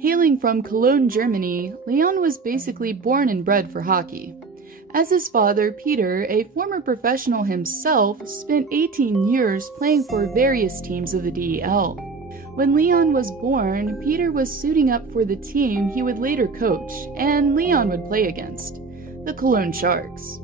Hailing from Cologne, Germany, Leon was basically born and bred for hockey. As his father, Peter, a former professional himself, spent 18 years playing for various teams of the DEL. When Leon was born, Peter was suiting up for the team he would later coach, and Leon would play against, the Cologne Sharks.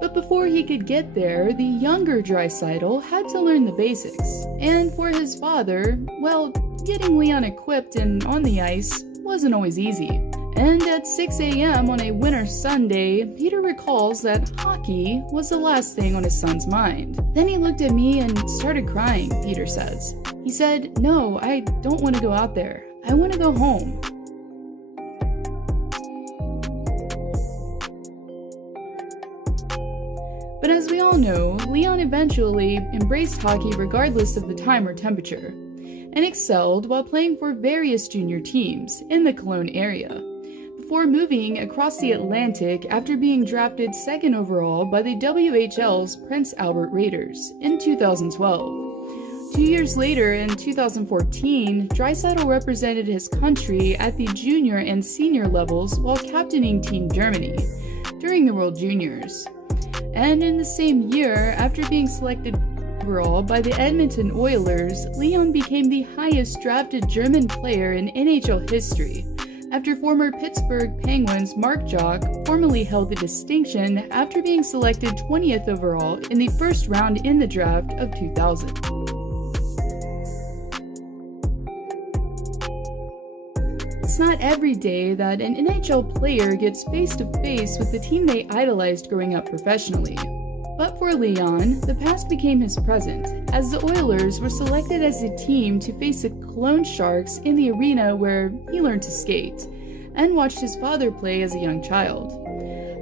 But before he could get there, the younger Draisaitl had to learn the basics, and for his father, well, getting Leon equipped and on the ice wasn't always easy. And at 6 a.m. on a winter Sunday, Peter recalls that hockey was the last thing on his son's mind. Then he looked at me and started crying, Peter says. He said, "No, I don't want to go out there. I want to go home." But as we all know, Leon eventually embraced hockey regardless of the time or temperature, and excelled while playing for various junior teams in the Cologne area, before moving across the Atlantic after being drafted 2nd overall by the WHL's Prince Albert Raiders in 2012. 2 years later, in 2014, Draisaitl represented his country at the junior and senior levels while captaining Team Germany during the World Juniors. And in the same year, after being selected overall by the Edmonton Oilers, Leon became the highest drafted German player in NHL history, after former Pittsburgh Penguins Mark Jock formally held the distinction after being selected 20th overall in the first round in the draft of 2000. It's not every day that an NHL player gets face-to-face with the team they idolized growing up professionally. But for Leon, the past became his present, as the Oilers were selected as a team to face the Cologne Sharks in the arena where he learned to skate, and watched his father play as a young child.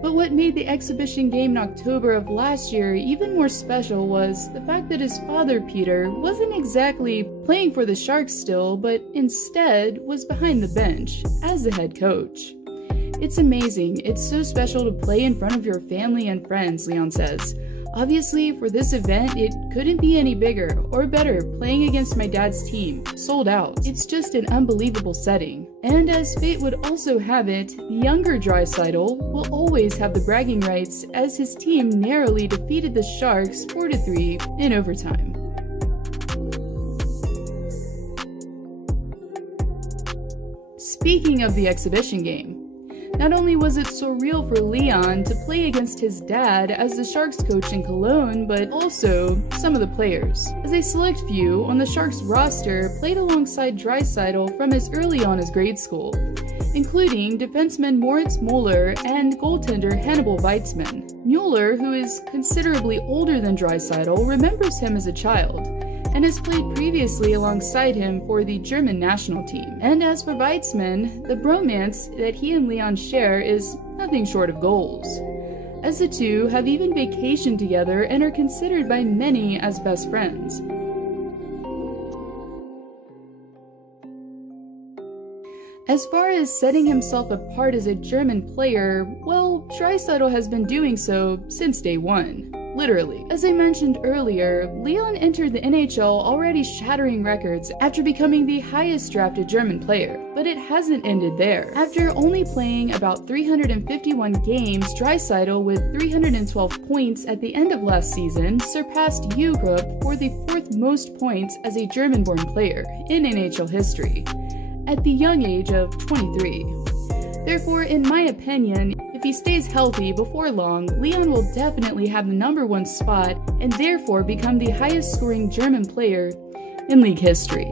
But what made the exhibition game in October of last year even more special was the fact that his father, Peter, wasn't exactly playing for the Sharks still, but instead was behind the bench as the head coach. "It's amazing. It's so special to play in front of your family and friends," Leon says. "Obviously, for this event, it couldn't be any bigger or better playing against my dad's team, sold out. It's just an unbelievable setting." And as fate would also have it, the younger Draisaitl will always have the bragging rights as his team narrowly defeated the Sharks 4-3 in overtime. Speaking of the exhibition game, not only was it surreal for Leon to play against his dad as the Sharks coach in Cologne, but also some of the players, as a select few on the Sharks roster played alongside Draisaitl from as early on as grade school, including defenseman Moritz Müller and goaltender Hannibal Weitzman. Müller, who is considerably older than Draisaitl, remembers him as a child, and has played previously alongside him for the German national team. And as for Weitzman, the bromance that he and Leon share is nothing short of goals, as the two have even vacationed together and are considered by many as best friends. As far as setting himself apart as a German player, well, Draisaitl has been doing so since day one. Literally. As I mentioned earlier, Leon entered the NHL already shattering records after becoming the highest drafted German player, but it hasn't ended there. After only playing about 351 games, Draisaitl, with 312 points at the end of last season, surpassed Ugrup for the 4th most points as a German-born player in NHL history, at the young age of 23. Therefore, in my opinion, if he stays healthy before long, Leon will definitely have the #1 spot and therefore become the highest scoring German player in league history.